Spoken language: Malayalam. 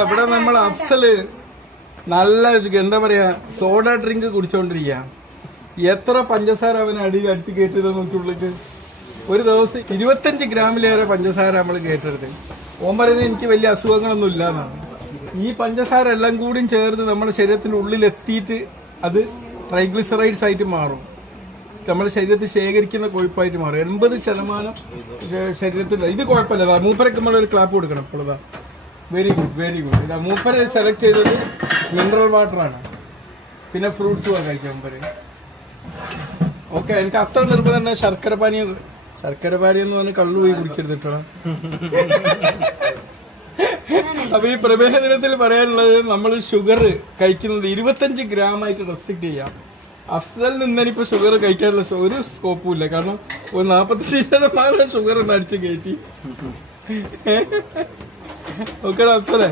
ഇവിടെ നമ്മൾ അഫ്സല് നല്ല എന്താ പറയാ സോഡ ഡ്രിങ്ക് കുടിച്ചോണ്ടിരിക്കുക. എത്ര പഞ്ചസാര അവന് അടിയിൽ അടിച്ച് കയറ്റിയത് നോക്കിയുള്ളിക്ക്. ഒരു ദിവസം 25 ഗ്രാമിലേറെ പഞ്ചസാര നമ്മൾ കേട്ടെടുത്ത്. ഓൻ പറയുന്നത് എനിക്ക് വലിയ അസുഖങ്ങളൊന്നും ഇല്ലാന്നാണ്. ഈ പഞ്ചസാര എല്ലാം കൂടിയും ചേർന്ന് നമ്മുടെ ശരീരത്തിന്റെ ഉള്ളിൽ എത്തിയിട്ട് അത് ട്രൈഗ്ലിസറൈഡ്സ് ആയിട്ട് മാറും. നമ്മുടെ ശരീരത്തിൽ ശേഖരിക്കുന്ന കൊഴുപ്പായിട്ട് മാറും. 80% ശരീരത്തിൽ ഇത് കുഴപ്പമില്ല. മൂപ്പരക്ക് നമ്മളൊരു ക്ലാപ്പ് കൊടുക്കണം. ഇപ്പോഴതാ വെരി ഗുഡ് വെരി ഗുഡ്. ഇതാ മൂപ്പര് സെലക്ട് ചെയ്തത് മിനറൽ വാട്ടറാണ്. പിന്നെ ഫ്രൂട്ട്സും കഴിക്കാം മൂപ്പര്. ഓക്കെ, എനിക്ക് അത്ര നിർബന്ധം തന്നെ ശർക്കര പാനി എന്ന് പറഞ്ഞ് കള്ളു പോയി കുടിക്കരുത് കേട്ടോ. അപ്പൊ ഈ പ്രമേഹ ദിനത്തിൽ പറയാനുള്ളത്, നമ്മൾ ഷുഗർ കഴിക്കുന്നത് 25 ഗ്രാമായിട്ട് റെസ്ട്രിക്ട് ചെയ്യാം. അഫ്സൽ നിന്നിപ്പോ ഷുഗർ കഴിക്കാനുള്ള ഒരു സ്കോപ്പും ഇല്ല. കാരണം ഒരു 45% ഷുഗർ ഒന്ന് അടിച്ച് കയറ്റി. ഓക്കേടാ അഫ്സലേ.